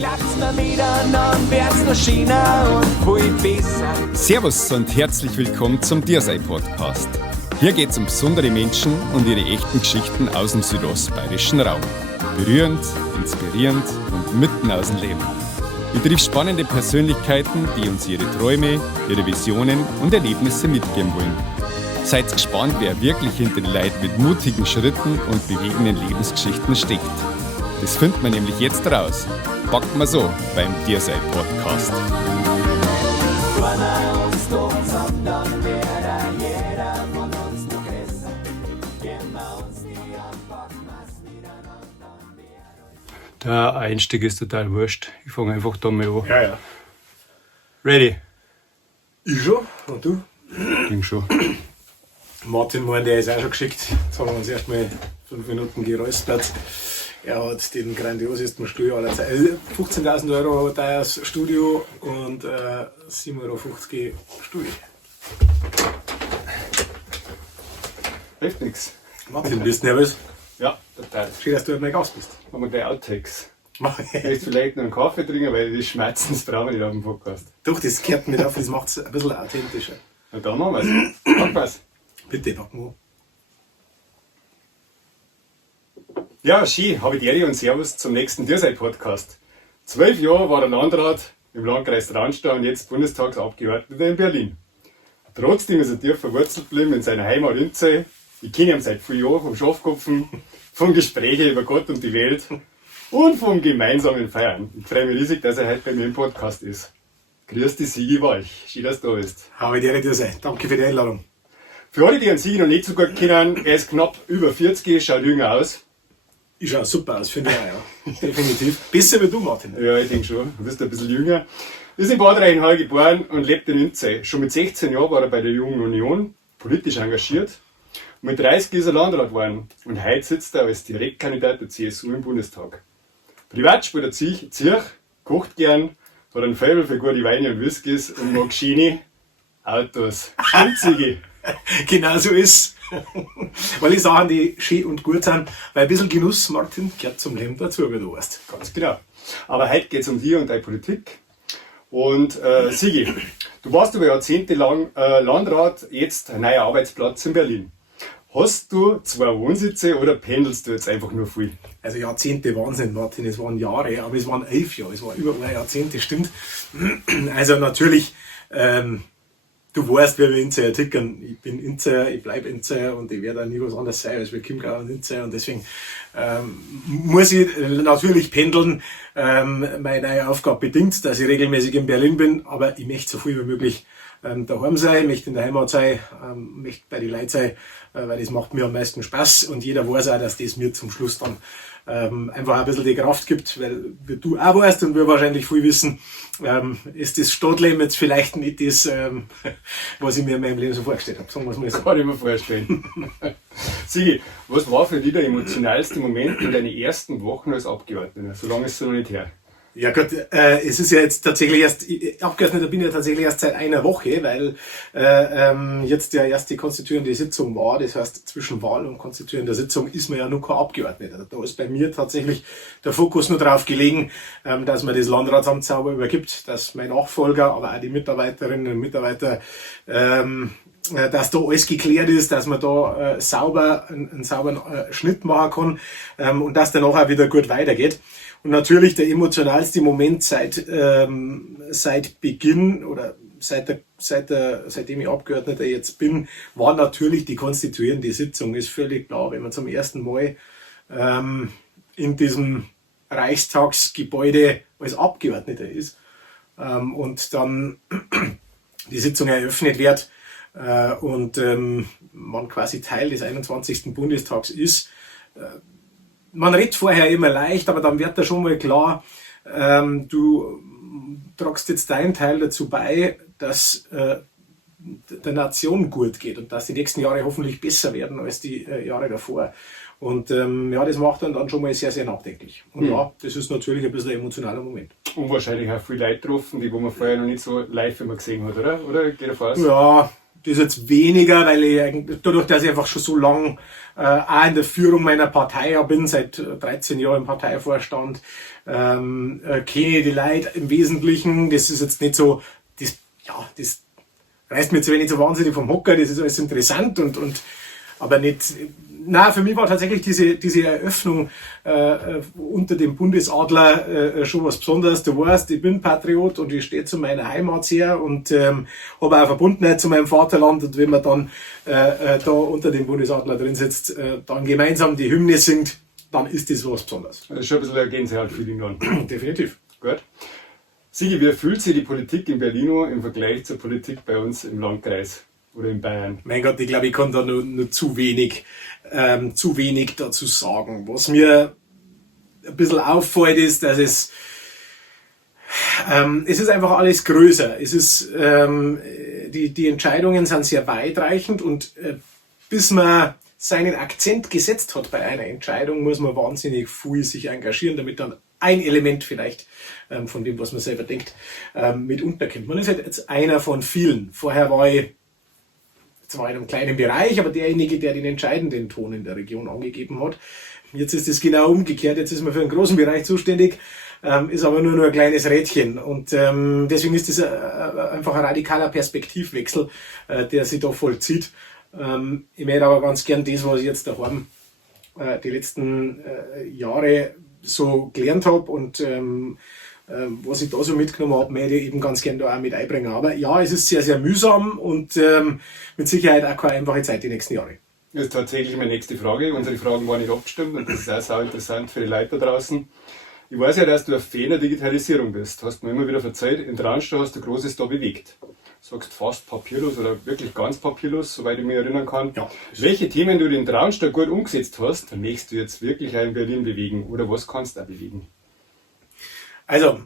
Klappt's mir miteinander, wird's noch schöner und viel besser. Servus und herzlich willkommen zum Diersei-Podcast. Hier geht's um besondere Menschen und ihre echten Geschichten aus dem südostbayerischen Raum. Berührend, inspirierend und mitten aus dem Leben. Ich triff spannende Persönlichkeiten, die uns ihre Träume, ihre Visionen und Erlebnisse mitgeben wollen. Seid gespannt, wer wirklich hinter den Leuten mit mutigen Schritten und bewegenden Lebensgeschichten steckt. Das findet man nämlich jetzt raus. Packt mal so beim Diersei-Podcast. Der Einstieg ist total wurscht. Ich fange einfach da mal an. Ja. Ready? Ich schon. Und du? Ging schon. Martin meint, der ist auch schon geschickt. Jetzt haben wir uns erstmal 5 Minuten geräuspert. Er hat den grandiosesten Studio aller Zeiten. 15.000 Euro hat er das Studio und 7,50 Euro Studio. Hilft nix. Martin, bist du nervös? Ja, total. Schön, dass du mein Gast bist. Machen wir gleich Outtakes. Mach Ich möchte vielleicht noch einen Kaffee trinken, weil die Schmerzen, das brauchen wir nicht auf dem Podcast. Doch, das gehört mit auf, das macht es ein bisschen authentischer. Na dann machen wir es. Mach was. Bitte, packen wir. Ja, schön. Habe ich die Ehre und Servus zum nächsten Diersei-Podcast. 12 Jahre war er Landrat im Landkreis Ranstau und jetzt Bundestagsabgeordneter in Berlin. Trotzdem ist er tief verwurzelt geblieben in seiner Heimat Inzey. Ich kenne ihn seit vielen Jahren vom Schafkopfen, von Gesprächen über Gott und die Welt und vom gemeinsamen Feiern. Ich freue mich riesig, dass er heute bei mir im Podcast ist. Grüß dich, Sigi Walch. Schön, dass du da bist. Habe ich dir sein. Danke für die Einladung. Für alle, die einen Sigi noch nicht so gut kennen, er ist knapp über 40, schaut jünger aus. Ich schaue super aus, finde ich auch, ja. Definitiv. Besser wie du, Martin. Ja, ich denke schon. Du bist ein bisschen jünger. Ist in Bad Reichenhall geboren und lebt in Inzey. Schon mit 16 Jahren war er bei der Jungen Union, politisch engagiert. Und mit 30 ist er Landrat geworden. Und heute sitzt er als Direktkandidat der CSU im Bundestag. Privat spielt er Ziech, kocht gern, hat einen Faible für gute Weine und Whiskys und mag schöne Autos. Stimmt, Sigi? Genau so ist. Weil ich Sachen, die schön und gut sind, weil ein bisschen Genuss, Martin, gehört zum Leben dazu, wie du weißt. Ganz genau. Aber heute geht es um dich und deine Politik. Und Sigi, du warst über Jahrzehnte lang Landrat, jetzt ein neuer Arbeitsplatz in Berlin. Hast du 2 Wohnsitze oder pendelst du jetzt einfach nur viel? Also Jahrzehnte Wahnsinn, Martin, es waren Jahre, aber es waren 11 Jahre, es war über 1 Jahrzehnt, das stimmt. Also natürlich, du weißt, wie wir Inzeier ticken. Ich bin Inzeier, ich bleibe Inzeier und ich werde auch nie was anderes sein als wir Chiemgau und Inzeier und deswegen muss ich natürlich pendeln. Meine neue Aufgabe bedingt, dass ich regelmäßig in Berlin bin, aber ich möchte so viel wie möglich daheim sein, möchte in der Heimat sein, möchte bei den Leuten sein, weil das macht mir am meisten Spaß und jeder weiß auch, dass das mir zum Schluss dann einfach ein bisschen die Kraft gibt, weil wie du auch weißt und wir wahrscheinlich viel wissen, ist das Stadtleben jetzt vielleicht nicht das, was ich mir in meinem Leben so vorgestellt habe. Sagen wir es mal so. Kann ich mir vorstellen. Sigi, was war für dich der emotionalste Moment in deinen ersten Wochen als Abgeordneter? So lange ist es noch nicht her. Ja gut, es ist ja jetzt tatsächlich erst, Abgeordneter bin ich ja tatsächlich erst seit einer Woche, weil jetzt ja erst die konstituierende Sitzung war. Das heißt, zwischen Wahl und konstituierender Sitzung ist man ja nur kein Abgeordneter. Da ist bei mir tatsächlich der Fokus nur darauf gelegen, dass man das Landratsamt sauber übergibt, dass mein Nachfolger, aber auch die Mitarbeiterinnen und Mitarbeiter, dass da alles geklärt ist, dass man da einen sauberen Schnitt machen kann und dass danach auch wieder gut weitergeht. Und natürlich der emotionalste Moment seit Beginn oder seitdem ich Abgeordneter jetzt bin, war natürlich die konstituierende Sitzung. Ist völlig klar, wenn man zum ersten Mal in diesem Reichstagsgebäude als Abgeordneter ist und dann die Sitzung eröffnet wird und man quasi Teil des 21. Bundestags ist. Man redet vorher immer leicht, aber dann wird da schon mal klar, du tragst jetzt deinen Teil dazu bei, dass der Nation gut geht und dass die nächsten Jahre hoffentlich besser werden als die Jahre davor. Und ja, das macht dann schon mal sehr, sehr nachdenklich. Und ja, das ist natürlich ein bisschen ein emotionaler Moment. Und wahrscheinlich auch viele Leute getroffen, die wo man vorher noch nicht so live immer gesehen hat, oder? Oder geht er aus? Ja, Das jetzt weniger, weil ich eigentlich, dadurch, dass ich einfach schon so lang auch in der Führung meiner Partei bin, seit 13 Jahren im Parteivorstand, kenne ich die Leute im Wesentlichen. Das ist jetzt nicht so, das reißt mir jetzt nicht so wahnsinnig vom Hocker, das ist alles interessant aber nicht. Na, für mich war tatsächlich diese Eröffnung unter dem Bundesadler schon was Besonderes. Du weißt, ich bin Patriot und ich stehe zu meiner Heimat sehr und habe auch Verbundenheit zu meinem Vaterland. Und wenn man dann da unter dem Bundesadler drin sitzt, dann gemeinsam die Hymne singt, dann ist das was Besonderes. Das ist schon ein bisschen ein Gänsehaut-Feeling dann. Definitiv. Gut. Sigi, wie fühlt sich die Politik in Berlin im Vergleich zur Politik bei uns im Landkreis oder in Bayern? Mein Gott, ich glaube, ich kann da nur zu wenig dazu sagen. Was mir ein bisschen auffällt, ist, dass es ist einfach alles größer. Es ist, die Entscheidungen sind sehr weitreichend und bis man seinen Akzent gesetzt hat bei einer Entscheidung, muss man wahnsinnig viel sich engagieren, damit dann ein Element vielleicht von dem, was man selber denkt, mit unterkommt. Man ist halt jetzt einer von vielen. Vorher war ich zwar in einem kleinen Bereich, aber derjenige, der den entscheidenden Ton in der Region angegeben hat. Jetzt ist es genau umgekehrt. Jetzt ist man für einen großen Bereich zuständig, ist aber nur ein kleines Rädchen. Und deswegen ist das einfach ein radikaler Perspektivwechsel, der sich da vollzieht. Ich möchte aber ganz gern das, was ich jetzt daheim die letzten Jahre so gelernt habe und was ich da so mitgenommen habe, möchte ich eben ganz gerne da auch mit einbringen. Aber ja, es ist sehr, sehr mühsam und mit Sicherheit auch keine einfache Zeit die nächsten Jahre. Das ist tatsächlich meine nächste Frage. Unsere Fragen waren nicht abgestimmt und das ist auch sehr interessant für die Leute da draußen. Ich weiß ja, dass du ein Fan der Digitalisierung bist. Hast mir immer wieder erzählt, in Traunstein hast du Großes da bewegt. Du sagst fast papierlos oder wirklich ganz papierlos, soweit ich mich erinnern kann. Ja. Welche Themen du in Traunstein gut umgesetzt hast, dann möchtest du jetzt wirklich auch in Berlin bewegen oder was kannst du auch bewegen? Also,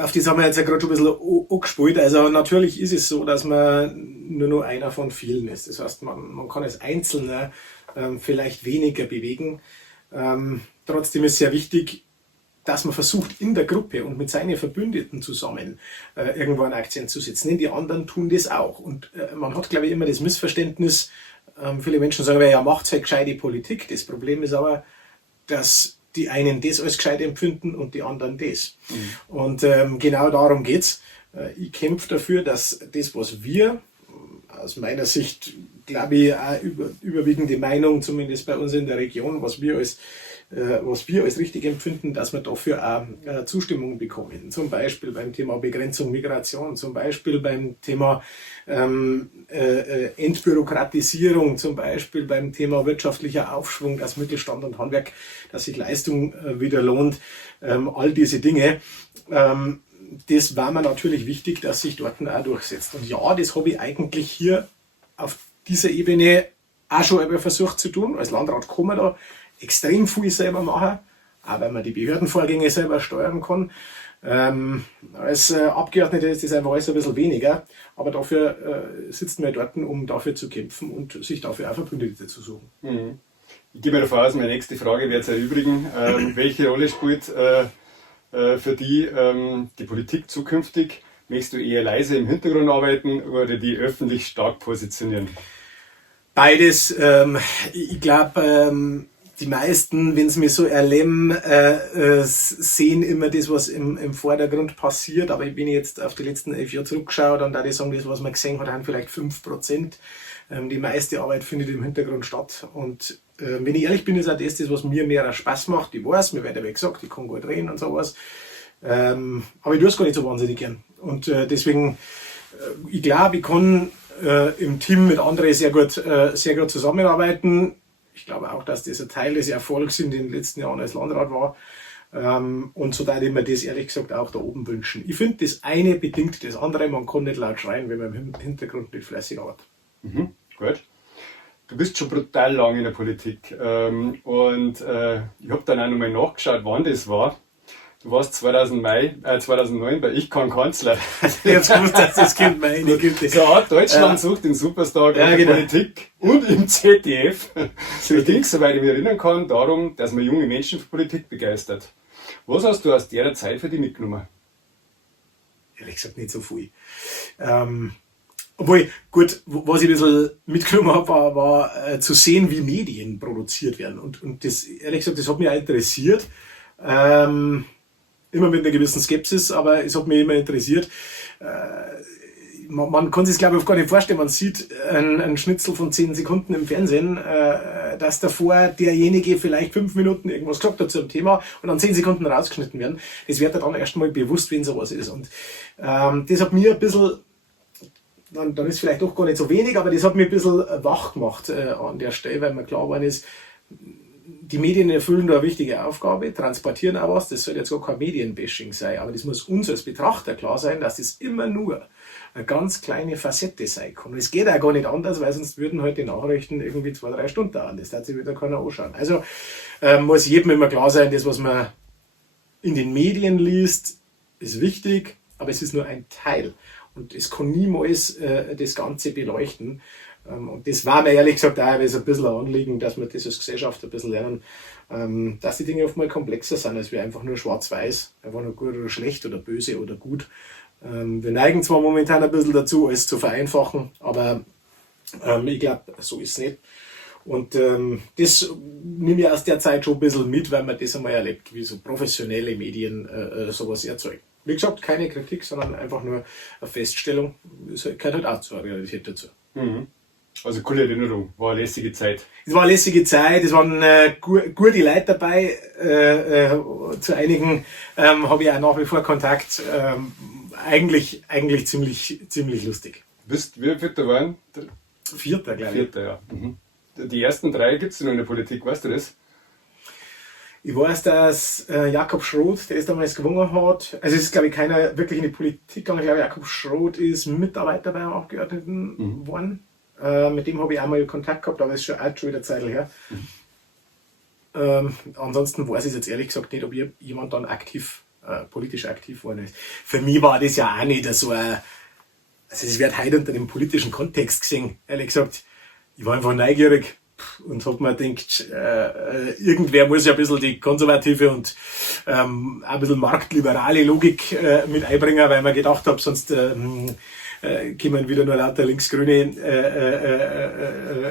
auf das haben wir jetzt ja gerade schon ein bisschen angespielt. Also natürlich ist es so, dass man nur noch einer von vielen ist. Das heißt, man kann als Einzelner vielleicht weniger bewegen. Trotzdem ist es sehr wichtig, dass man versucht, in der Gruppe und mit seinen Verbündeten zusammen irgendwo einen Akzent zu setzen. Denn die anderen tun das auch. Und man hat, glaube ich, immer das Missverständnis, viele Menschen sagen, ja, macht halt gescheite Politik. Das Problem ist aber, dass die einen das als gescheit empfinden und die anderen das. Mhm. Und genau darum geht's. Ich kämpfe dafür, dass das, was wir, aus meiner Sicht, glaube ich, auch überwiegende Meinung, zumindest bei uns in der Region, was wir als richtig empfinden, dass wir dafür auch Zustimmung bekommen. Zum Beispiel beim Thema Begrenzung Migration, zum Beispiel beim Thema Entbürokratisierung, zum Beispiel beim Thema wirtschaftlicher Aufschwung, dass Mittelstand und Handwerk, dass sich Leistung wieder lohnt, all diese Dinge. Das war mir natürlich wichtig, dass sich dort auch durchsetzt. Und ja, das habe ich eigentlich hier auf dieser Ebene auch schon einmal versucht zu tun. Als Landrat kann man da extrem viel selber machen, auch weil man die Behördenvorgänge selber steuern kann. Als Abgeordneter ist das einfach alles ein bisschen weniger, aber dafür sitzt man dort, um dafür zu kämpfen und sich dafür auch Verbündete zu suchen. Mhm. Ich gehe mal davon aus, meine nächste Frage wird erübrigen. Welche Rolle spielt für die Politik zukünftig? Möchtest du eher leise im Hintergrund arbeiten oder die öffentlich stark positionieren? Beides. Ich glaube, die meisten, wenn sie mich so erleben, sehen immer das, was im Vordergrund passiert. Aber wenn ich jetzt auf die letzten 11 Jahre zurückschaue, dann darf ich sagen, das, was man gesehen hat, haben vielleicht 5%. Die meiste Arbeit findet im Hintergrund statt. Und wenn ich ehrlich bin, ist auch das, was mir mehr Spaß macht. Ich weiß, mir wird ja gesagt, ich kann gut reden und sowas. Aber ich tue es gar nicht so wahnsinnig gern. Und deswegen, ich glaube, ich kann im Team mit anderen sehr gut zusammenarbeiten. Ich glaube auch, dass das ein Teil des Erfolgs in den letzten Jahren als Landrat war. Und so würde ich mir das ehrlich gesagt auch da oben wünschen. Ich finde, das eine bedingt das andere. Man kann nicht laut schreien, wenn man im Hintergrund nicht fleißig arbeitet. Mhm, gut. Du bist schon brutal lang in der Politik. Ich habe dann auch nochmal nachgeschaut, wann das war. Du warst 2009 bei Ich kann Kanzler. Jetzt kommt das Kind meine Güte. So Art Deutschland sucht den Superstar in der Politik und im ZDF. Da ging es, soweit ich mich erinnern kann, darum, dass man junge Menschen für Politik begeistert. Was hast du aus der Zeit für dich mitgenommen? Ehrlich gesagt nicht so viel. Obwohl, gut, was ich ein bisschen mitgenommen habe, war zu sehen, wie Medien produziert werden. Und das, ehrlich gesagt, das hat mich auch interessiert. Immer mit einer gewissen Skepsis, aber es hat mich immer interessiert. Man kann sich, glaube ich, gar nicht vorstellen. Man sieht einen Schnitzel von 10 Sekunden im Fernsehen, dass davor derjenige vielleicht 5 Minuten irgendwas gesagt hat zu einem Thema und dann 10 Sekunden rausgeschnitten werden. Das wird dann erst mal bewusst, wenn sowas ist. Und das hat mir ein bisschen, dann ist vielleicht doch gar nicht so wenig, aber das hat mich ein bisschen wach gemacht an der Stelle, weil mir klar geworden ist, die Medien erfüllen da eine wichtige Aufgabe, transportieren auch was, das soll jetzt gar kein Medienbashing sein, aber das muss uns als Betrachter klar sein, dass das immer nur eine ganz kleine Facette sein kann. Und es geht auch gar nicht anders, weil sonst würden halt die Nachrichten irgendwie 2-3 Stunden dauern. Das darf sich wieder keiner anschauen. Also muss jedem immer klar sein, das, was man in den Medien liest, ist wichtig, aber es ist nur ein Teil. Und es kann niemals das Ganze beleuchten. Und das war mir ehrlich gesagt auch ein bisschen ein Anliegen, dass wir das als Gesellschaft ein bisschen lernen, dass die Dinge oft mal komplexer sind, als wir einfach nur schwarz-weiß, einfach nur gut oder schlecht oder böse oder gut. Wir neigen zwar momentan ein bisschen dazu, alles zu vereinfachen, aber ich glaube, so ist es nicht. Und das nehme ich aus der Zeit schon ein bisschen mit, weil man das einmal erlebt, wie so professionelle Medien sowas erzeugen. Wie gesagt, keine Kritik, sondern einfach nur eine Feststellung. Das gehört halt auch zur Realität dazu. Mhm. Also coole Erinnerung, war eine lässige Zeit. Es war eine lässige Zeit, es waren gute Leute dabei. Zu einigen habe ich auch nach wie vor Kontakt. Eigentlich ziemlich lustig. Wie viel da waren? 4. glaube ich. 4. ja. Mhm. Die ersten 3 gibt es noch in der Politik, weißt du das? Ich weiß, dass Jakob Schroth, der es damals gewonnen hat, also es ist, glaube ich, keiner wirklich in die Politik gegangen. Ich glaube, Jakob Schroth ist Mitarbeiter bei einem Abgeordneten geworden. Mit dem habe ich auch mal Kontakt gehabt, aber das ist schon wieder Zeit her. Ansonsten weiß ich jetzt ehrlich gesagt nicht, ob jemand dann politisch aktiv geworden ist. Für mich war das ja auch nicht so ein, also es wird heute unter dem politischen Kontext gesehen, ehrlich gesagt. Ich war einfach neugierig und habe mir gedacht, irgendwer muss ja ein bisschen die konservative und auch ein bisschen marktliberale Logik mit einbringen, weil man gedacht habe, sonst kommen wieder nur lauter linksgrüne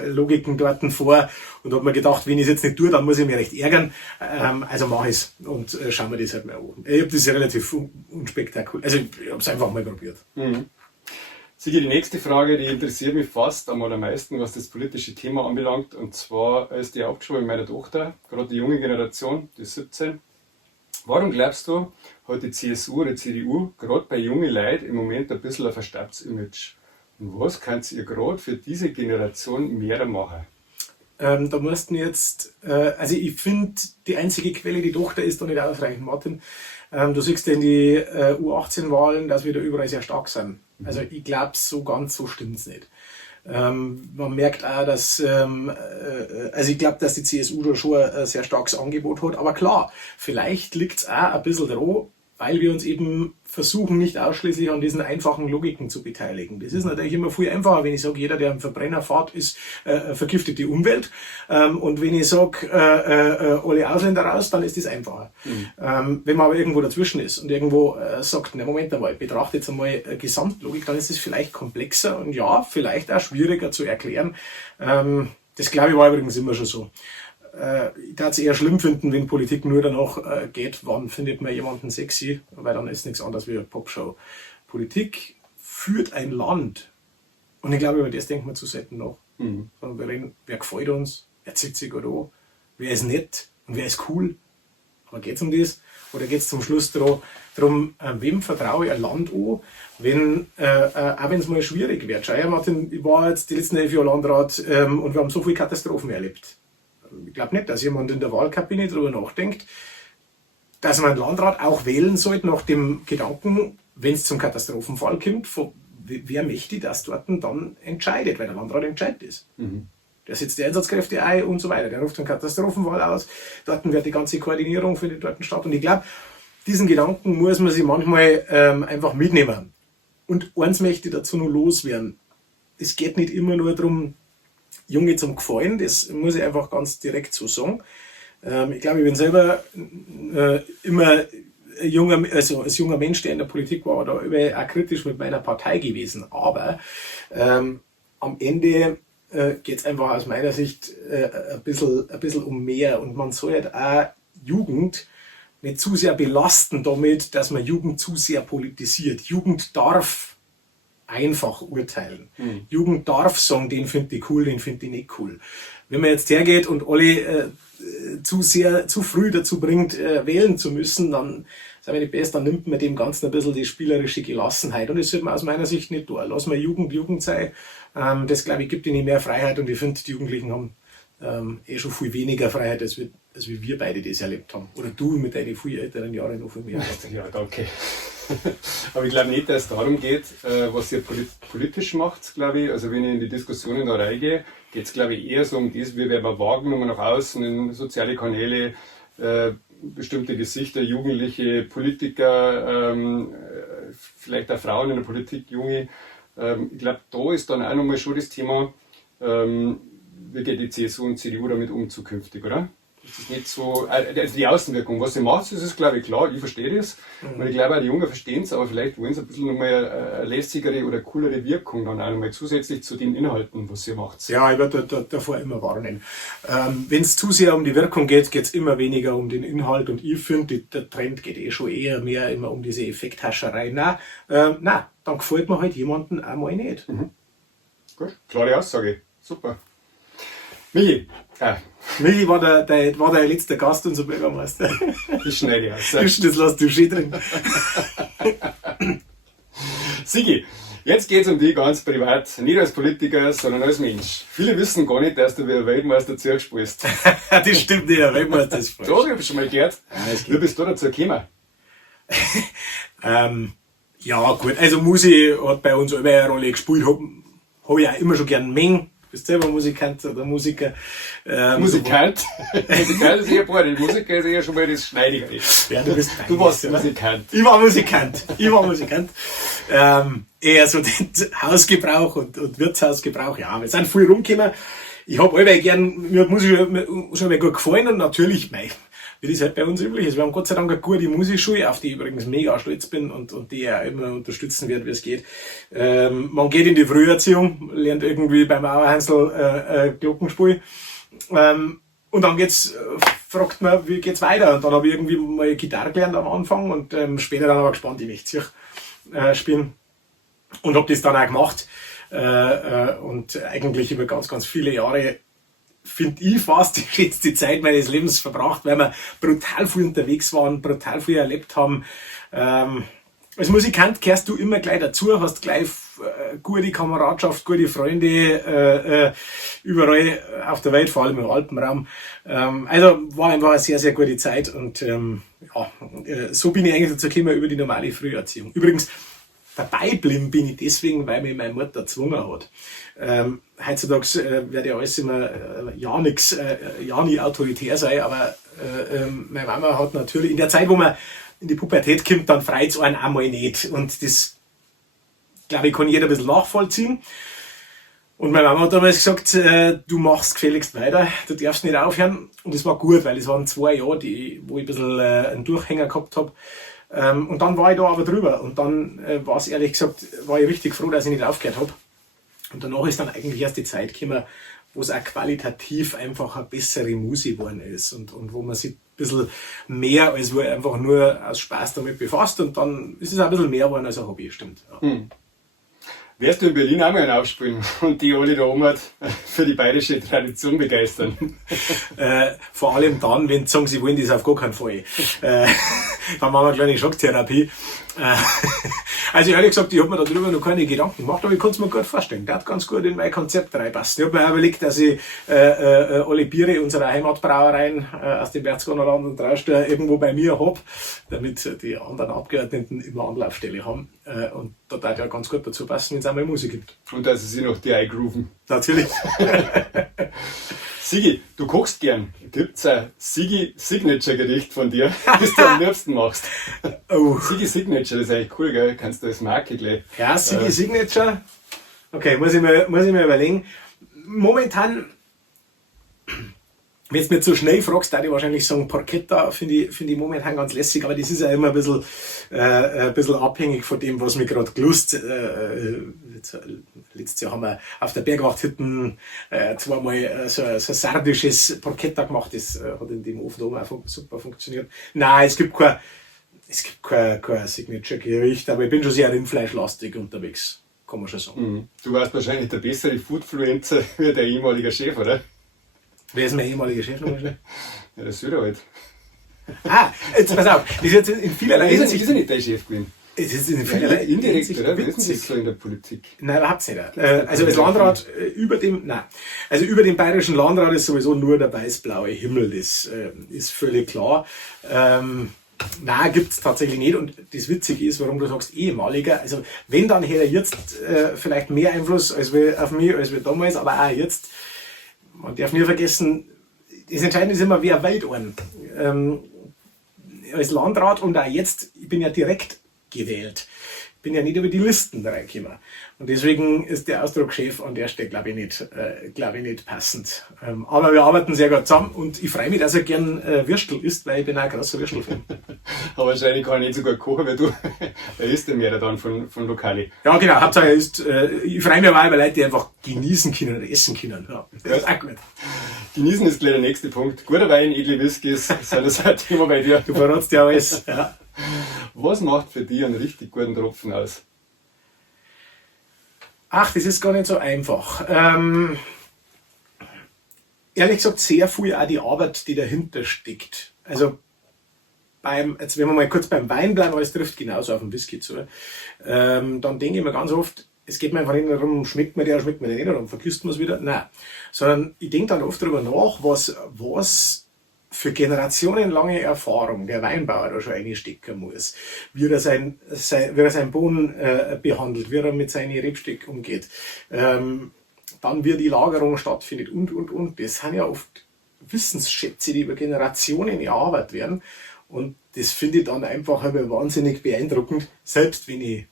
Logiken dort vor und habe mir gedacht, wenn ich es jetzt nicht tue, dann muss ich mich recht ärgern. Also mache ich es und schauen wir das halt mal an. Ich habe das ja relativ unspektakulär, also ich habe es einfach mal probiert. Mhm. Sigi, die nächste Frage, die interessiert mich fast am allermeisten, was das politische Thema anbelangt. Und zwar ist die Hauptschule meiner Tochter, gerade die junge Generation, die ist 17. Warum glaubst du, hat die CSU oder CDU gerade bei jungen Leuten im Moment ein bisschen ein verstaubtes Image? Und was könnt ihr gerade für diese Generation mehr machen? Da mussten jetzt, also ich finde, die einzige Quelle, die Tochter ist da nicht ausreichend, Martin. Du siehst in die U18-Wahlen, dass wir da überall sehr stark sind. Also ich glaube, so ganz so stimmt es nicht. Man merkt auch, dass, also ich glaube, dass die CSU da schon ein sehr starkes Angebot hat. Aber klar, vielleicht liegt es auch ein bisschen daran, weil wir uns eben versuchen, nicht ausschließlich an diesen einfachen Logiken zu beteiligen. Das ist natürlich immer viel einfacher, wenn ich sage, jeder, der einen Verbrenner fährt, vergiftet die Umwelt. Und wenn ich sage, alle Ausländer raus, dann ist das einfacher. Wenn man aber irgendwo dazwischen ist und irgendwo sagt, na Moment einmal, betrachte jetzt einmal Gesamtlogik, dann ist es vielleicht komplexer und ja, vielleicht auch schwieriger zu erklären. Das glaube ich war übrigens immer schon so. Ich würde es eher schlimm finden, wenn Politik nur danach geht, wann findet man jemanden sexy, weil dann ist nichts anderes wie eine Popshow. Politik führt ein Land. Und ich glaube, über das denkt man zu selten nach. Sondern wir reden, wer gefällt uns, wer zieht sich gut an, wer ist nett und wer ist cool. Aber geht es um das? Oder geht es zum Schluss darum, wem vertraue ich ein Land an, wenn, auch wenn es mal schwierig wird. Schau her, Martin, ich war jetzt die letzten 11 Jahre Landrat und wir haben so viele Katastrophen erlebt. Ich glaube nicht, dass jemand in der Wahlkabine darüber nachdenkt, dass man einen Landrat auch wählen sollte nach dem Gedanken, wenn es zum Katastrophenfall kommt, wer möchte das dort dann entscheidet, weil der Landrat entscheidet ist. Der setzt die Einsatzkräfte ein und so weiter. Der ruft einen Katastrophenfall aus. Dort wird die ganze Koordinierung für die dort statt. Und ich glaube, diesen Gedanken muss man sich manchmal einfach mitnehmen. Und eins möchte ich dazu noch loswerden. Es geht nicht immer nur darum, Junge zum Gefallen, das muss ich einfach ganz direkt so sagen. Ich glaube, ich bin selber immer als junger Mensch, der in der Politik war, da auch kritisch mit meiner Partei gewesen. Aber am Ende geht es einfach aus meiner Sicht ein bisschen um mehr. Und man soll halt auch Jugend nicht zu sehr belasten damit, dass man Jugend zu sehr politisiert. Jugend darf einfach urteilen. Jugend darf sagen, den finde ich cool, den finde ich nicht cool. Wenn man jetzt hergeht und alle zu früh dazu bringt, wählen zu müssen, dann sind wir nicht besser, dann nimmt man dem Ganzen ein bisschen die spielerische Gelassenheit. Und das sollte man aus meiner Sicht nicht tun. Lass mal Jugend sein. Das, glaube ich, gibt ihnen mehr Freiheit. Und ich finde, die Jugendlichen haben schon viel weniger Freiheit, als wir beide das erlebt haben. Oder du mit deinen viel älteren Jahren noch viel mehr. Ja, danke. Aber ich glaube nicht, dass es darum geht, was ihr politisch macht, glaube ich. Also wenn ich in die Diskussionen da reingehe, geht es, glaube ich, eher so um das, wie werden wir wahrgenommen nach außen, in soziale Kanäle, bestimmte Gesichter, Jugendliche, Politiker, vielleicht auch Frauen in der Politik, Junge. Ich glaube, da ist dann auch nochmal schon das Thema, wie geht die CSU und CDU damit um zukünftig, oder? Ist das nicht so, also die Außenwirkung, was sie macht, das ist, glaube ich, klar, ich verstehe das. Und ich glaube auch, die Jungen verstehen es, aber vielleicht wollen sie ein bisschen nochmal eine lässigere oder coolere Wirkung dann auch nochmal zusätzlich zu den Inhalten, was ihr macht. Ja, ich würde davor immer warnen. Wenn es zu sehr um die Wirkung geht, geht es immer weniger um den Inhalt und ich finde, der Trend geht schon eher mehr immer um diese Effekthascherei. Nein, dann gefällt mir halt jemanden einmal nicht. Gut, klare Aussage, super. Michi, Michi war der letzte Gast, unser Bürgermeister. das schneide ich aus. Das lässt du schön drin. Sigi, jetzt geht es um dich ganz privat, nicht als Politiker, sondern als Mensch. Viele wissen gar nicht, dass du wie ein Weltmeister Zirk spielst. Das stimmt nicht, der Weltmeister ist falsch. Doch, ich habe schon mal gehört. Wie bist du dazu gekommen? Ja gut, also Musik hat bei uns immer eine Rolle gespielt, habe ich auch immer schon gern Mengen. Du bist selber Musikant oder Musiker. Musikant? Musikant ist eher ein Musiker ist eher schon mal das Schneidige. Ja, du warst Musikant. Ich war Musikant. Eher so den Hausgebrauch und Wirtshausgebrauch. Ja, wir sind viel rumgekommen. Ich habe allweil gern, mir hat Musik schon mal gut gefallen und natürlich, wie das halt bei uns üblich ist. Wir haben Gott sei Dank eine gute Musikschule, auf die ich übrigens mega stolz bin und die ja immer unterstützen wird, wie es geht. Man geht in die Früherziehung, lernt irgendwie beim Auerhansl Glockenspiel. Und dann fragt man, wie geht's weiter? Und dann habe ich irgendwie mal Gitarre gelernt am Anfang und später dann aber gespannt, ich möchte spielen. Und habe das dann auch gemacht. Und eigentlich über ganz, ganz viele Jahre finde ich fast die schönste Zeit meines Lebens verbracht, weil wir brutal viel unterwegs waren, brutal viel erlebt haben. Als Musikant kehrst du immer gleich dazu, hast gleich gute Kameradschaft, gute Freunde überall auf der Welt, vor allem im Alpenraum. Also war einfach eine sehr, sehr gute Zeit und so bin ich eigentlich dazu gekommen über die normale Früherziehung. Übrigens, dabei geblieben bin ich deswegen, weil mich meine Mutter gezwungen hat. Heutzutage werde ja alles immer ja nie autoritär sein, aber meine Mama hat natürlich in der Zeit, wo man in die Pubertät kommt, dann freut es einen einmal nicht. Und das, glaube ich, kann jeder ein bisschen nachvollziehen. Und meine Mama hat damals gesagt, du machst gefälligst weiter, du darfst nicht aufhören. Und das war gut, weil es waren 2 Jahre, wo ich ein bisschen einen Durchhänger gehabt habe. Und dann war ich da aber drüber. Und dann war es ehrlich gesagt, war ich richtig froh, dass ich nicht aufgehört habe. Und danach ist dann eigentlich erst die Zeit gekommen, wo es auch qualitativ einfach eine bessere Musik geworden ist und wo man sich ein bisschen mehr als einfach nur aus Spaß damit befasst. Und dann ist es auch ein bisschen mehr geworden als ein Hobby, stimmt. Ja. Wärst du in Berlin auch mal einen aufspielen und die alle da oben für die bayerische Tradition begeistern? Vor allem dann, wenn sie sagen, sie wollen das auf gar keinen Fall. Dann machen wir eine kleine Schocktherapie. Also ehrlich gesagt, ich habe mir darüber noch keine Gedanken gemacht, aber ich kann es mir gut vorstellen. Der hat ganz gut in mein Konzept reinpasst. Ich habe mir auch überlegt, dass ich alle Biere unserer Heimatbrauereien aus dem Berchtesgadener Land und Traustal irgendwo bei mir habe, damit die anderen Abgeordneten immer Anlaufstelle haben. Und da darf ja ganz gut dazu passen, wenn es einmal Musik gibt. Und dass sie sich noch die eingrooven. Natürlich. Sigi, du kochst gern. Gibt es ein Sigi-Signature-Gericht von dir, das du am liebsten machst? Oh. Sigi-Signature, das ist eigentlich cool, gell? Kannst du als Marke gleich. Ja, Sigi-Signature. Okay, muss ich mir überlegen. Momentan Wenn du nicht so schnell fragst, würde ich wahrscheinlich sagen, Porchetta finde ich momentan ganz lässig, aber das ist ja immer ein bisschen abhängig von dem, was mir gerade gelust. Letztes Jahr haben wir auf der Bergwachthütten zweimal so ein sardisches Porchetta gemacht, das hat in dem Ofen da auch super funktioniert. Nein, es gibt kein Signature-Gericht, aber ich bin schon sehr rindfleischlastig unterwegs, kann man schon sagen. Du warst wahrscheinlich der bessere Foodfluencer wie der ehemalige Chef, oder? Wer ist mein ehemaliger Chef nochmal schnell? Ja, der Söderwald. Jetzt pass auf, das ist jetzt in vielerlei Hinsicht. Ist er nicht dein Chef gewesen? Es ist in vielerlei Indirekt, Hinsicht oder? Wie ist denn das witzig. so in der Politik? Nein, überhaupt nicht. Also als Landrat über dem bayerischen Landrat ist sowieso nur der weiß-blaue Himmel, das ist völlig klar. Nein, gibt's tatsächlich nicht. Und das Witzige ist, warum du sagst ehemaliger. Also wenn, dann hätte er jetzt vielleicht mehr Einfluss auf mich als wir damals, aber auch jetzt. Man darf nie vergessen, das Entscheidende ist immer, wer wählt einen. Als Landrat und auch jetzt, ich bin ja direkt gewählt. Ich bin ja nicht über die Listen reingekommen. Und deswegen ist der Ausdruck Chef an der Stelle, glaube ich, nicht passend. Aber wir arbeiten sehr gut zusammen und ich freue mich, dass er gern Würstel isst, weil ich bin auch ein großer Würstel-Fan. Aber wahrscheinlich kann ich nicht so gut kochen wie du. Er isst ja mehr dann von Lokali. Ja, genau. Hauptsache er isst. Ich freue mich aber auch über Leute, die einfach genießen können oder essen können. Ja, das ist auch gut. Genießen ist gleich der nächste Punkt. Guter Wein, edle Whiskys, sind das ein Thema bei dir. Du verratst ja alles. Ja. Was macht für dich einen richtig guten Tropfen aus? Ach, das ist gar nicht so einfach. Ehrlich gesagt, sehr viel auch die Arbeit, die dahinter steckt. Also, jetzt wenn wir mal kurz beim Wein bleiben, aber es trifft genauso auf den Whisky zu, dann denke ich mir ganz oft, es geht mir einfach nicht darum, schmeckt mir der nicht, oder dann vergisst man es wieder. Nein. Sondern ich denke dann oft darüber nach, was für generationenlange Erfahrung der Weinbauer da schon einstecken muss, wie er sein Boden behandelt, wie er mit seinen Rebstöcken umgeht, dann wie die Lagerung stattfindet und. Das sind ja oft Wissensschätze, die über Generationen erarbeitet werden und das finde ich dann einfach wahnsinnig beeindruckend, selbst wenn ich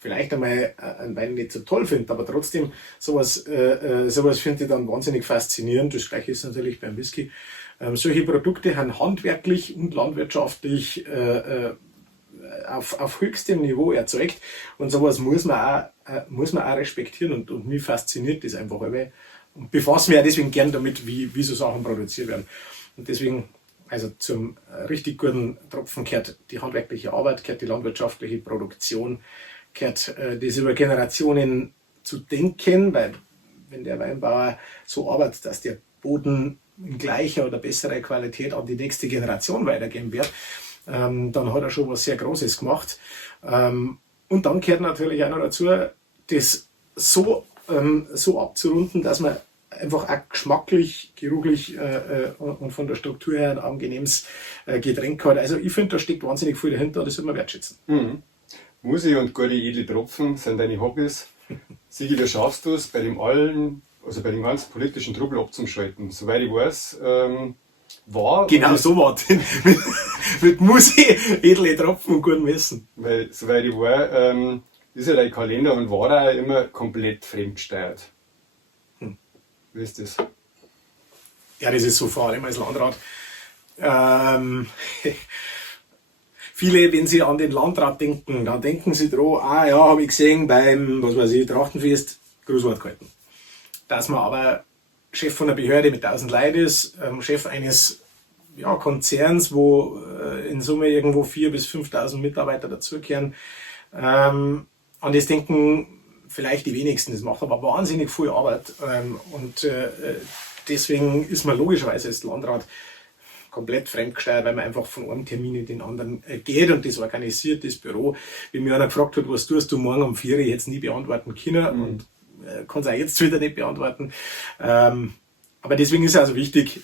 vielleicht einmal einen Wein nicht so toll finde, aber trotzdem sowas finde ich dann wahnsinnig faszinierend. Das gleiche ist natürlich beim Whisky. Solche Produkte haben handwerklich und landwirtschaftlich auf höchstem Niveau erzeugt und sowas muss man auch respektieren und mich fasziniert das einfach. Und befasse mich auch deswegen gern damit, wie so Sachen produziert werden. Und deswegen, also zum richtig guten Tropfen gehört die handwerkliche Arbeit, gehört die landwirtschaftliche Produktion, gehört das über Generationen zu denken, weil wenn der Weinbauer so arbeitet, dass der Boden in gleicher oder besserer Qualität an die nächste Generation weitergeben wird, dann hat er schon was sehr Großes gemacht. Und dann gehört natürlich auch noch dazu, das so abzurunden, dass man einfach auch geschmacklich, geruchlich und von der Struktur her ein angenehmes Getränk hat. Also ich finde, da steckt wahnsinnig viel dahinter und das soll man wertschätzen. Mhm. Musik und gute edle Tropfen sind deine Hobbys. Sigi, wie schaffst du es, bei dem ganzen politischen Trubel abzuschalten? Soweit ich weiß, war... Genau so war es. mit Musik, edle Tropfen und gutem Essen. Weil, soweit ich war, ist ja dein Kalender und war auch immer komplett fremdgesteuert. Wie ist das? Ja, das ist so, vor allem als Landrat. Viele, wenn sie an den Landrat denken, dann denken sie dran, habe ich gesehen beim, Trachtenfest, Grußwort gehalten. Dass man aber Chef von einer Behörde mit 1000 Leuten ist, Chef eines Konzerns, wo in Summe irgendwo 4.000 bis 5.000 Mitarbeiter dazugehören. An das denken vielleicht die wenigsten, das macht aber wahnsinnig viel Arbeit. Deswegen ist man logischerweise als Landrat komplett fremdgesteuert, weil man einfach von einem Termin in den anderen geht und das organisiert, das Büro. Wenn mir einer gefragt hat, was tust du morgen um 4 Uhr, jetzt nie beantworten können und kann es auch jetzt wieder nicht beantworten. Aber deswegen ist es also wichtig,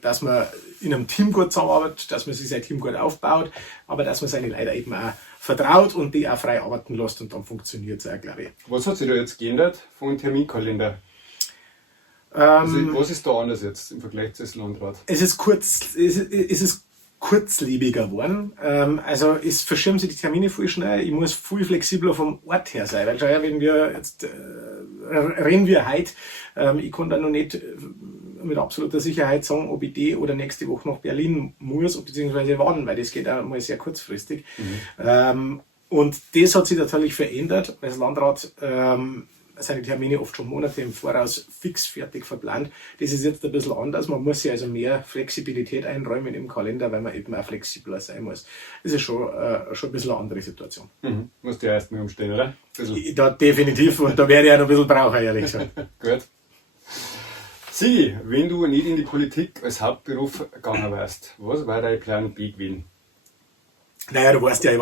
dass man in einem Team gut zusammenarbeitet, dass man sich sein Team gut aufbaut, aber dass man seine Leute eben auch vertraut und die auch frei arbeiten lässt und dann funktioniert es auch, glaube ich. Was hat sich da jetzt geändert vom Terminkalender? Was ist da anders jetzt im Vergleich zu dem Landrat? Es ist kurzlebiger geworden. Also es verschirmen sich die Termine viel schnell. Ich muss viel flexibler vom Ort her sein. Weil schau her, wenn wir jetzt reden wir heute, ich kann da noch nicht mit absoluter Sicherheit sagen, ob ich die oder nächste Woche nach Berlin muss, beziehungsweise wann, weil das geht auch mal sehr kurzfristig. Und das hat sich natürlich verändert. Als Landrat sind die Termine oft schon Monate im Voraus fix fertig verplant. Das ist jetzt ein bisschen anders. Man muss sich also mehr Flexibilität einräumen im Kalender, weil man eben auch flexibler sein muss. Das ist schon ein bisschen eine andere Situation. Musst du ja erst mal umstehen, oder? Da definitiv, und da werde ich auch noch ein bisschen brauchen, ehrlich gesagt. Gut. Sigi, wenn du nicht in die Politik als Hauptberuf gegangen wärst, was war dein Plan B gewesen? Naja, du weißt ja,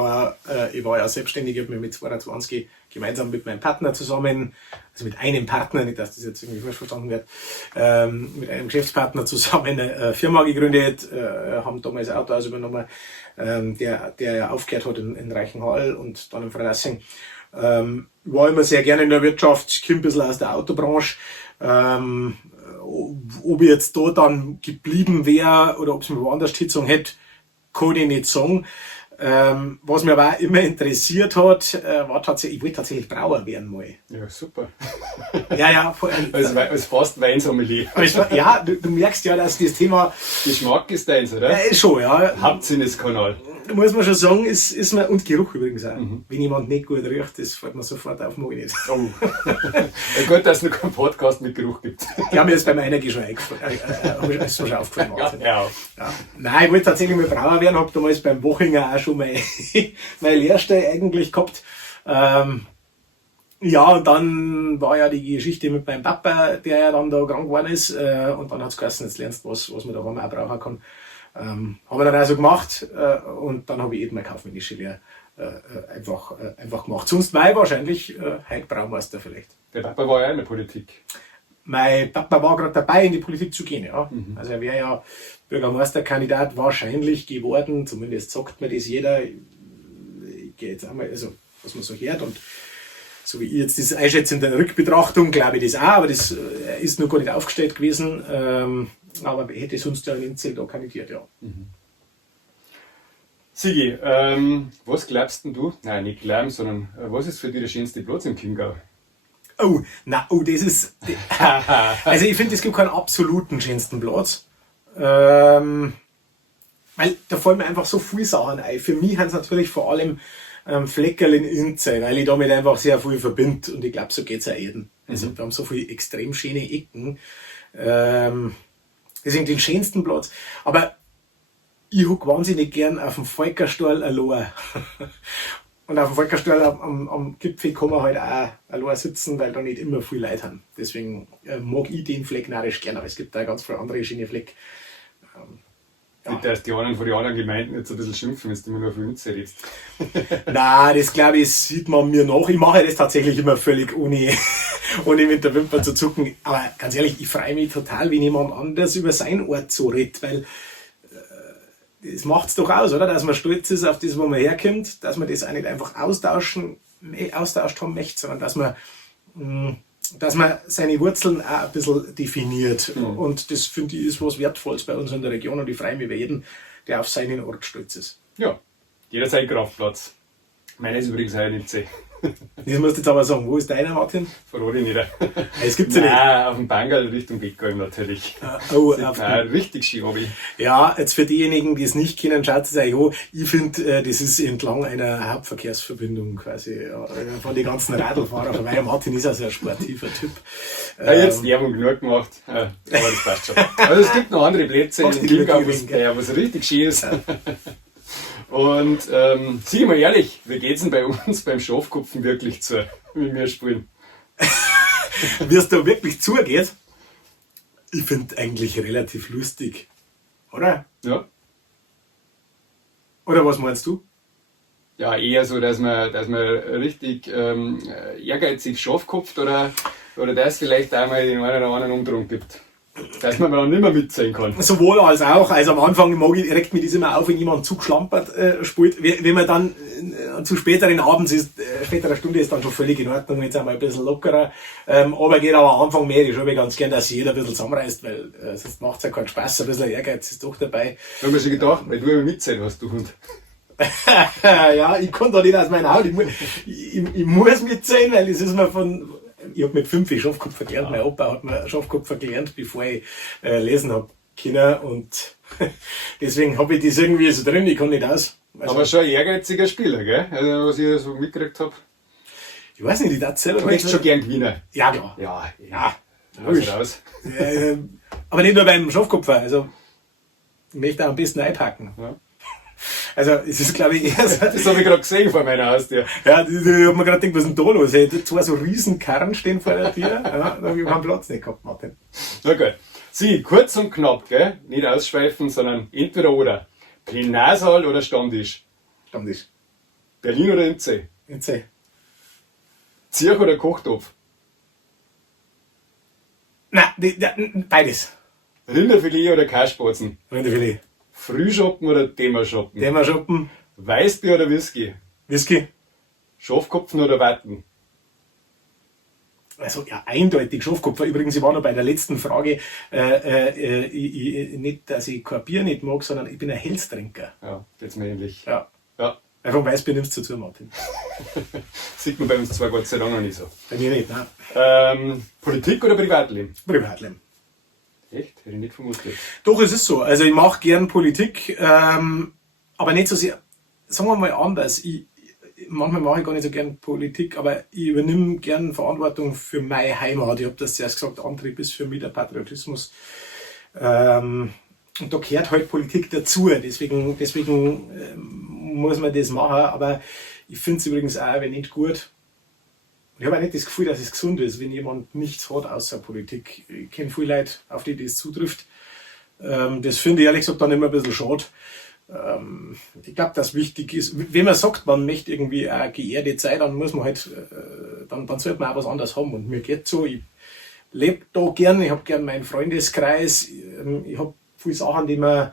ich war ja selbstständig, ich habe mich mit 22 gemeinsam mit meinem Partner zusammen, also mit einem Partner, nicht, dass das jetzt irgendwie falsch verstanden wird, mit einem Geschäftspartner zusammen eine Firma gegründet, haben damals ein Autohaus übernommen, der ja aufgehört hat in Reichenhall und dann in Freilassing. War immer sehr gerne in der Wirtschaft, komme ein bisschen aus der Autobranche. Ob ich jetzt da dann geblieben wäre oder ob es mir woanders hingezogen hätte, kann ich nicht sagen. Was mich aber auch immer interessiert hat, war tatsächlich, ich wollte tatsächlich Brauer werden mal. Ja, super. Ja, vor allem. Als fast Weinsommelier. Ja, du merkst ja, dass das Thema. Geschmack ist deins, oder? Schon, ja. Hauptsinneskanal. Muss man schon sagen, ist mir, und Geruch übrigens auch. Wenn jemand nicht gut riecht, das fällt mir sofort auf, mag ich nicht. Oh. Ja, gut, dass es noch keinen Podcast mit Geruch gibt. Ja, mir ist beim Energie schon eingefallen, ist mir schon aufgefallen. Ja. Nein, ich wollte tatsächlich mal Brauer werden, habe damals beim Wochinger auch schon meine Lehrstelle eigentlich gehabt. Ja, und dann war ja die Geschichte mit meinem Papa, der ja dann da krank geworden ist. Und dann hat es geheißen, jetzt lernst du was man daheim auch brauchen kann. Haben wir dann also gemacht und dann habe ich eben meine kaufmännische Lehre einfach gemacht. Sonst war ich wahrscheinlich heute Braumeister vielleicht. Der Papa war ja in der Politik. Mein Papa war gerade dabei, in die Politik zu gehen. Ja. Also er wäre ja Bürgermeisterkandidat wahrscheinlich geworden, zumindest sagt mir das jeder. Ich gehe jetzt einmal, also was man so hört und so wie ich jetzt das einschätze in der Rückbetrachtung, glaube ich das auch, aber das ist noch gar nicht aufgestellt gewesen. Aber hätte sonst ja in Inzell da kandidiert, ja. Sigi, was glaubst denn du? Nein, nicht glauben, sondern was ist für dich der schönste Platz im Chiemgau? Das ist. Also ich finde, es gibt keinen absoluten schönsten Platz. Weil da fallen mir einfach so viele Sachen ein. Für mich sind es natürlich vor allem Fleckerl in Inzell, weil ich damit einfach sehr viel verbinde und ich glaube, so geht es auch jedem. Also wir haben so viele extrem schöne Ecken. Deswegen den schönsten Platz. Aber ich hocke wahnsinnig gern auf dem Volkerstall allein. Und auf dem Volkerstall am Gipfel kann man halt auch allein sitzen, weil da nicht immer viel Leute haben. Deswegen mag ich den Fleck narrisch gern, aber es gibt da ganz viele andere schöne Fleck. Nicht, dass die anderen von den anderen Gemeinden jetzt ein bisschen schimpfen, wenn du immer nur für uns redest. Nein, das glaube ich, sieht man mir nach. Ich mache das tatsächlich immer völlig ohne mit der Wimper zu zucken. Aber ganz ehrlich, ich freue mich total, wenn jemand anders über seinen Ort so redet, weil das macht es doch aus, oder? Dass man stolz ist auf das, wo man herkommt, dass man das auch nicht einfach austauscht haben möchte, sondern dass man seine Wurzeln auch ein bisschen definiert. Und das, finde ich, ist was Wertvolles bei uns in der Region und ich freue mich über jeden, der auf seinen Ort stolz ist. Ja, jeder seinen Kraftplatz. Meiner ist übrigens auch nicht so. Das musst du jetzt aber sagen, wo ist deiner, Martin? Verrate ich nicht. Es gibt ja nicht. Nein, auf dem Bangal Richtung Beckheim natürlich. Richtig schön, habe ich. Ja, jetzt für diejenigen, die es nicht kennen, schaut es euch an. Ich finde, das ist entlang einer Hauptverkehrsverbindung quasi von den ganzen Radlfahrern. Weil Martin ist ja so ein sportiver Typ. Jetzt Werbung genug gemacht, aber das passt schon. Also es gibt noch andere Plätze in Chiemgau, was richtig schön ist. Und sieh mal ehrlich, wie geht's denn bei uns beim Schafkopfen wirklich zu, wie wir spielen? Wie es da wirklich zugeht, ich finde eigentlich relativ lustig, oder? Ja. Oder was meinst du? Ja, eher so, dass man richtig ehrgeizig Schafkopft oder das vielleicht einmal den einen oder anderen Umdrung gibt. Dass man dann nicht mehr mitzählen kann. Sowohl als auch. Also am Anfang mag ich direkt mit diesem auf, wenn jemand zugeschlampert spielt. Wenn man dann zu späteren Abends ist, späterer Stunde ist dann schon völlig in Ordnung, jetzt einmal ein bisschen lockerer. Aber geht aber am Anfang mehr. Ich schaue mir ganz gern, dass jeder ein bisschen zusammenreißt, weil sonst macht es ja keinen Spaß. Ein bisschen Ehrgeiz ist doch dabei. Da habe ich mir schon gedacht, weil du immer mitzählen hast, du Hund. Ja, ich kann da nicht aus meiner Haut. Ich muss mitzählen, weil das ist mir ich hab mit 5 Schafkopfer gelernt. Mein Opa hat mir Schafkopfer gelernt, bevor ich lesen habe können. Und deswegen habe ich das irgendwie so drin, ich kann nicht aus. Also, Aber schon ein ehrgeiziger Spieler, gell? Also, was ich so mitgekriegt habe. ich weiß nicht, die darf selber. Du möchtest schon gern gewinnen. Ja, klar. Ja. Logisch. Raus. Aber nicht nur beim Schafkopfer. Also, ich möchte auch am besten einpacken. Ja. Also, es ist, glaube ich, eher so. Das habe ich gerade gesehen vor meiner Haustür. Ja, ich hab mir gerade gedacht, was ist denn da los? Hey, zwei so riesen Karren stehen vor der Tür. Ja, da habe ich keinen Platz nicht gehabt, Martin. Na gut. Sie, kurz und knapp, gell? Nicht ausschweifen, sondern entweder oder. Plenarsaal oder Stammtisch? Stammtisch. Berlin oder MC? MC. Zirch oder Kochtopf? Nein, beides. Rinderfilet oder Kasperzen? Rinderfilet. Frühschoppen oder Dämmerschoppen? Dämmerschoppen. Weißbier oder Whisky? Whisky. Schafkopfen oder Watten? Also ja, eindeutig Schafkopfer. Übrigens, ich war noch bei der letzten Frage, nicht, dass ich kein Bier nicht mag, sondern ich bin ein Helstrinker. Ja, geht's mir ähnlich. Ja. Ja, Vom Weißbier nimmst du zu, Martin. sieht man bei uns zwar Gott sei Dank noch nicht so. Bei mir nicht, nein. Politik oder Privatleben? Privatleben. Echt? Hätte ich nicht vermutet. Doch, es ist so. Also ich mache gern Politik, aber nicht so sehr, sagen wir mal anders. Manchmal mache ich gar nicht so gern Politik, aber ich übernehme gern Verantwortung für meine Heimat. Ich habe das zuerst gesagt, Antrieb ist für mich der Patriotismus. Und da gehört halt Politik dazu. Deswegen muss man das machen. Aber ich finde es übrigens auch, wenn nicht gut. Ich habe auch nicht das Gefühl, dass es gesund ist, wenn jemand nichts hat außer Politik. Ich kenne viele Leute, auf die das zutrifft. Das finde ich ehrlich gesagt dann immer ein bisschen schade. Ich glaube, dass wichtig ist, wenn man sagt, man möchte irgendwie eine geehrte Zeit, dann muss man halt, dann sollte man auch was anderes haben. Und mir geht so, ich lebe da gern, ich habe gern meinen Freundeskreis, ich habe viele Sachen, die mir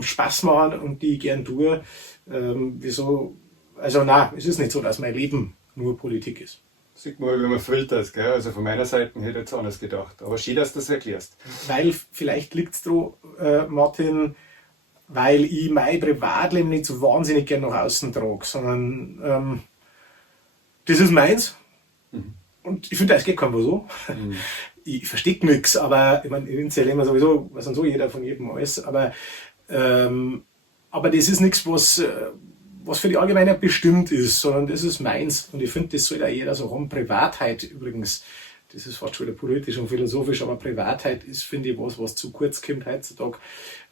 Spaß machen und die ich gern tue. Wieso? Also nein, es ist nicht so, dass mein Leben nur Politik ist. Sieht man, wenn man filtert, gell? Also von meiner Seite hätte ich jetzt anders gedacht. Aber schön, dass du das erklärst. Weil vielleicht liegt es da, Martin, weil ich mein Privatleben nicht so wahnsinnig gern nach außen trage, sondern das ist meins. Und ich finde, es geht keinem so. Ich verstecke nichts, aber ich meine, in Instagram sowieso, was so jeder von jedem alles, aber das ist nichts, was für die Allgemeinheit bestimmt ist, sondern das ist meins. Und ich finde, das soll auch jeder so haben. Privatheit übrigens, das ist fast schon wieder politisch und philosophisch, aber Privatheit ist, finde ich, was zu kurz kommt heutzutage.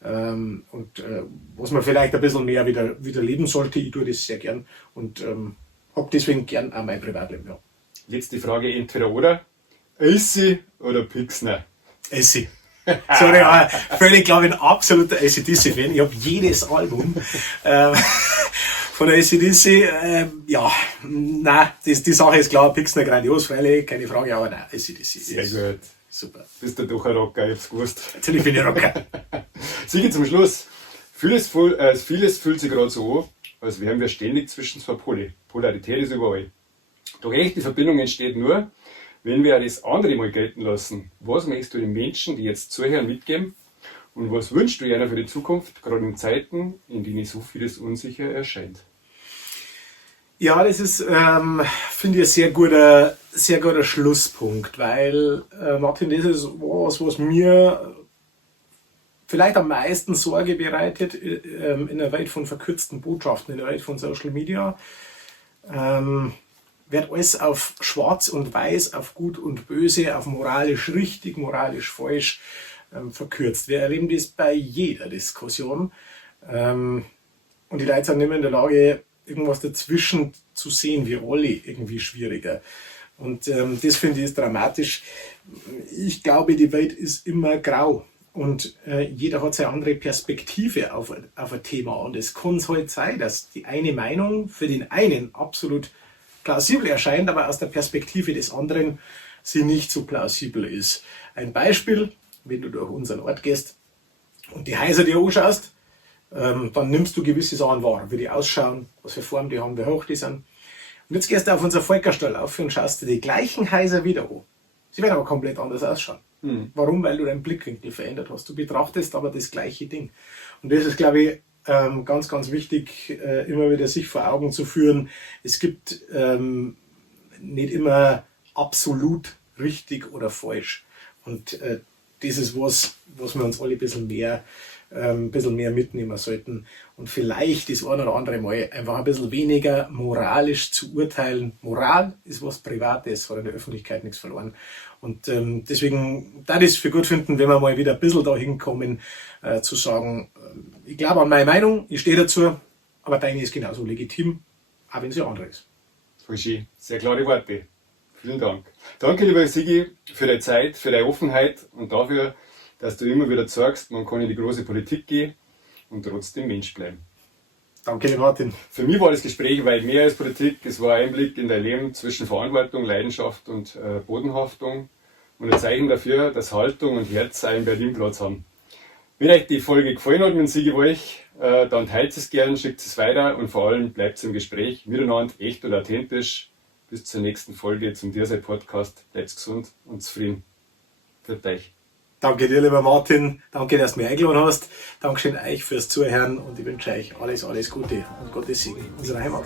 Was man vielleicht ein bisschen mehr wieder leben sollte. Ich tue das sehr gern und habe deswegen gern auch mein Privatleben. Ja. Jetzt die Frage entweder oder. Acey oder Pixner? Acey. Sorry, aber völlig, glaube ich, ein absoluter AC/DC-Fan. Ich habe jedes Album von der AC/DC. Die Sache ist klar, Pixner grandios, freilich, keine Frage, aber nein, AC/DC. Sehr gut. Super. Bist du doch ein Rocker, ich hab's gewusst. Natürlich bin ich Rocker. Siege zum Schluss. Vieles fühlt sich gerade so an, als wären wir ständig zwischen zwei Pole. Polarität ist überall. Doch echte Verbindung entsteht nur, wenn wir das andere mal gelten lassen. Was möchtest du den Menschen, die jetzt zuhören, mitgeben? Und was wünschst du ihnen für die Zukunft, gerade in Zeiten, in denen so vieles unsicher erscheint? Ja, das ist, finde ich, ein sehr guter Schlusspunkt, weil, Martin, das ist was mir vielleicht am meisten Sorge bereitet in der Welt von verkürzten Botschaften, in der Welt von Social Media. Wird alles auf schwarz und weiß, auf gut und böse, auf moralisch richtig, moralisch falsch verkürzt. Wir erleben das bei jeder Diskussion. Und die Leute sind nicht mehr in der Lage, irgendwas dazwischen zu sehen, wie alle irgendwie schwieriger. Und das finde ich ist dramatisch. Ich glaube, die Welt ist immer grau. Und jeder hat seine andere Perspektive auf ein Thema. Und es kann halt sein, dass die eine Meinung für den einen absolut plausibel erscheint, aber aus der Perspektive des anderen sie nicht so plausibel ist. Ein Beispiel, wenn du durch unseren Ort gehst und die Häuser dir anschaust, dann nimmst du gewisse Sachen wahr, wie die ausschauen, was für Formen die haben, wie hoch die sind. Und jetzt gehst du auf unser Volkerstall auf und schaust dir die gleichen Häuser wieder an. Sie werden aber komplett anders ausschauen. Warum? Weil du deinen Blickwinkel verändert hast. Du betrachtest aber das gleiche Ding. Und das ist, glaube ich, ganz, ganz wichtig, immer wieder sich vor Augen zu führen. Es gibt nicht immer absolut richtig oder falsch. Und das ist was wir uns alle ein bisschen mehr mitnehmen sollten und vielleicht das eine oder andere Mal einfach ein bisschen weniger moralisch zu urteilen. Moral ist was Privates, hat in der Öffentlichkeit nichts verloren. Und deswegen da das für gut finden, wenn wir mal wieder ein bisschen dahin kommen, zu sagen, ich glaube an meine Meinung, ich stehe dazu, aber deine ist genauso legitim, auch wenn sie andere ist. Voll schön. Sehr klare Worte. Vielen Dank. Danke, lieber Sigi, für deine Zeit, für deine Offenheit und dafür, dass du immer wieder zeigst, man kann in die große Politik gehen und trotzdem Mensch bleiben. Danke, Martin. Für mich war das Gespräch weit mehr als Politik. Es war ein Einblick in dein Leben zwischen Verantwortung, Leidenschaft und Bodenhaftung und ein Zeichen dafür, dass Haltung und Herz auch in Berlin Platz haben. Wenn euch die Folge gefallen hat mit Sigi Walch, dann teilt es gern, schickt es weiter und vor allem bleibt im Gespräch miteinander, echt und authentisch. Bis zur nächsten Folge zum Dirsei Podcast. Bleibt gesund und zufrieden. Für euch. Danke dir, lieber Martin. Danke, dass du mich eingeladen hast. Dankeschön euch fürs Zuhören und ich wünsche euch alles Gute und Gottes Segen in unserer Heimat.